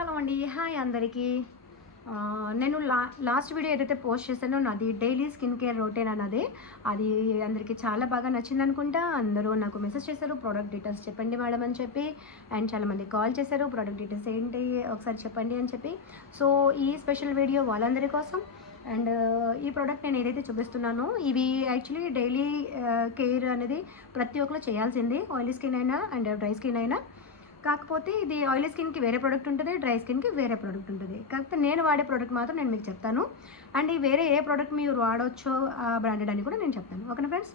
Hello అండి, hi అందరికీ. నేను లాస్ట్ వీడియో ఏదైతే పోస్ట్ చేశానో నాది డైలీ స్కిన్ కేర్ రొటీన్ అన్నది అది అందరికీ చాలా బాగా నచ్చింది అనుకుంటా. అందరూ నాకు మెసేజ్ చేశారు, ప్రోడక్ట్ డీటెయిల్స్ చెప్పండి మేడం అని చెప్పి. అండ్ చాలామంది కాల్ చేశారు, ప్రోడక్ట్ డీటెయిల్స్ ఏంటి ఒకసారి చెప్పండి అని చెప్పి. సో ఈ స్పెషల్ వీడియో వాళ్ళందరి కోసం. అండ్ ఈ ప్రోడక్ట్ నేను ఏదైతే చూపిస్తున్నానో ఇవి యాక్చువల్లీ డైలీ కేర్ అనేది ప్రతి ఒక్కరు చేయాల్సింది, ఆయిలీ స్కిన్ అయినా అండ్ డ్రై స్కిన్ అయినా. కాకపోతే ఇది ఆయిలీ స్కిన్కి వేరే ప్రోడక్ట్ ఉంటుంది, డ్రై స్కిన్కి వేరే ప్రోడక్ట్ ఉంటుంది. కాకపోతే నేను వాడే ప్రోడక్ట్ మాత్రం నేను మీకు చెప్తాను. అండ్ ఈ వేరే ఏ ప్రోడక్ట్ మీరు వాడవచ్చో బ్రాండెడ్ అని కూడా నేను చెప్తాను. ఓకేనా ఫ్రెండ్స్?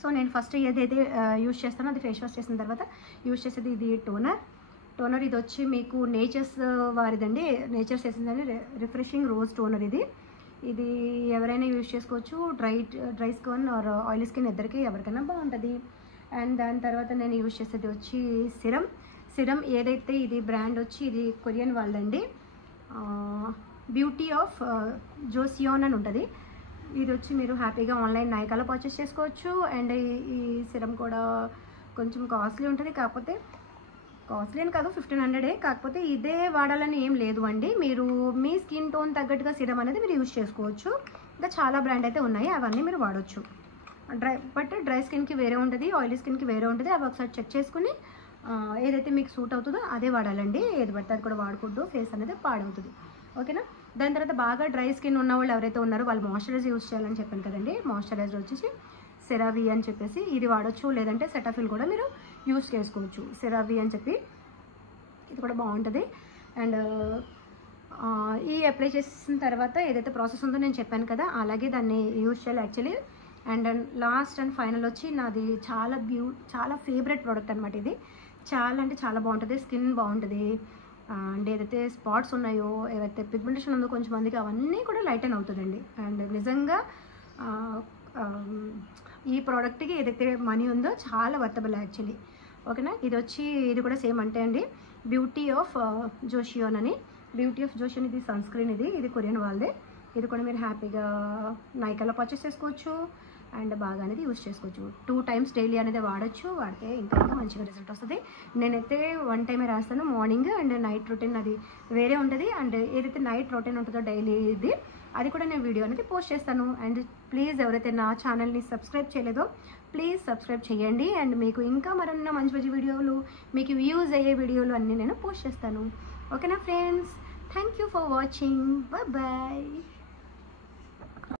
సో నేను ఫస్ట్ ఏదైతే యూజ్ చేస్తానో అది ఫేస్ వాష్ చేసిన తర్వాత యూజ్ చేసేది ఇది టోనర్. ఇది వచ్చి మీకు నేచర్స్ వారిదండి, నేచర్స్ వేసిందండి రిఫ్రెషింగ్ రోజ్ టోనర్. ఇది ఎవరైనా యూజ్ చేసుకోవచ్చు, dry skin or oily skin ఇద్దరికి ఎవరికైనా బాగుంటుంది. అండ్ దాని తర్వాత నేను యూజ్ చేసేది వచ్చి సిరం ఏదైతే ఇది బ్రాండ్ వచ్చి ఇది కొరియన్ వాళ్ళండి, బ్యూటీ ఆఫ్ జోసియోన్ అని ఉంటుంది. ఇది వచ్చి మీరు హ్యాపీగా ఆన్లైన్ నైకాలో పర్చేస్ చేసుకోవచ్చు. అండ్ ఈ సిరం కూడా కొంచెం కాస్ట్లీ ఉంటుంది, కాకపోతే కాస్ట్లీ అని కాదు 1500. కాకపోతే ఇదే వాడాలని ఏం లేదు అండి, మీరు మీ స్కిన్ టోన్ తగ్గట్టుగా సిరం అనేది మీరు యూజ్ చేసుకోవచ్చు. ఇంకా చాలా బ్రాండ్ అయితే ఉన్నాయి, అవన్నీ మీరు వాడవచ్చు. డ్రై స్కిన్కి వేరే ఉంటుంది, ఆయిలీ స్కిన్కి వేరే ఉంటుంది. అవి ఒకసారి చెక్ చేసుకుని ఏదైతే మీకు సూట్ అవుతుందో అదే వాడాలండి. ఏది పడితే అది కూడా వాడకూడదు, ఫేస్ అనేది పాడవుతుంది. ఓకేనా? దాని తర్వాత బాగా డ్రై స్కిన్ ఉన్న వాళ్ళు ఎవరైతే ఉన్నారో వాళ్ళు మాయిశ్చరైజర్ యూజ్ చేయాలని చెప్పాను కదండి. మాయిశ్చరైజర్ వచ్చేసి సెరావీ అని చెప్పేసి ఇది వాడచ్చు, లేదంటే సెటాఫిల్ కూడా మీరు యూజ్ చేసుకోవచ్చు. సెరావీ అని చెప్పి ఇది కూడా బాగుంటుంది. అండ్ ఈ అప్లై చేసిన తర్వాత ఏదైతే ప్రాసెస్ ఉందో నేను చెప్పాను కదా, అలాగే దాన్ని యూజ్ చేయాలి actually. And last and final వచ్చి నాది చాలా ఫేవరెట్ ప్రోడక్ట్ అనమాట. ఇది చాలా అంటే చాలా బాగుంటుంది, స్కిన్ బాగుంటుంది. అండ్ ఏదైతే స్పాట్స్ ఉన్నాయో, ఏదైతే పిగ్మెంటేషన్ ఉందో కొంచెం మందికి అవన్నీ కూడా లైటన్ అవుతుందండి. అండ్ నిజంగా ఈ ప్రోడక్ట్కి ఏదైతే మనీ ఉందో చాలా వర్తబుల్ యాక్చువల్లీ. ఓకేనా? ఇది కూడా సేమ్ అంటే అండి బ్యూటీ ఆఫ్ జోషియోన్ అని. బ్యూటీ ఆఫ్ జోషియోన్ ఇది సన్ స్క్రీన్, ఇది కొరియన్ వాళ్ళదే. ఇది కూడా మీరు హ్యాపీగా నైకాలో పర్చేస్ చేసుకోవచ్చు అండ్ బాగా అనేది యూజ్ చేసుకోవచ్చు. 2 times డైలీ అనేది వాడచ్చు, వాడితే ఇంకా మంచిగా రిజల్ట్ వస్తుంది. నేనైతే 1 time రాస్తాను, మార్నింగ్ అండ్ నైట్ రొటీన్ అది వేరే ఉంటుంది. అండ్ ఏదైతే నైట్ రొటీన్ ఉంటుందో డైలీ అది కూడా నేను వీడియో అనేది పోస్ట్ చేస్తాను. అండ్ ప్లీజ్ ఎవరైతే నా ఛానల్ని సబ్స్క్రైబ్ చేయలేదో ప్లీజ్ సబ్స్క్రైబ్ చేయండి. అండ్ మీకు ఇంకా మరన్న మంచి మంచి వీడియోలు, మీకు వ్యూస్ అయ్యే వీడియోలు అన్నీ నేను పోస్ట్ చేస్తాను. ఓకేనా friends? Thank you for watching. Bye.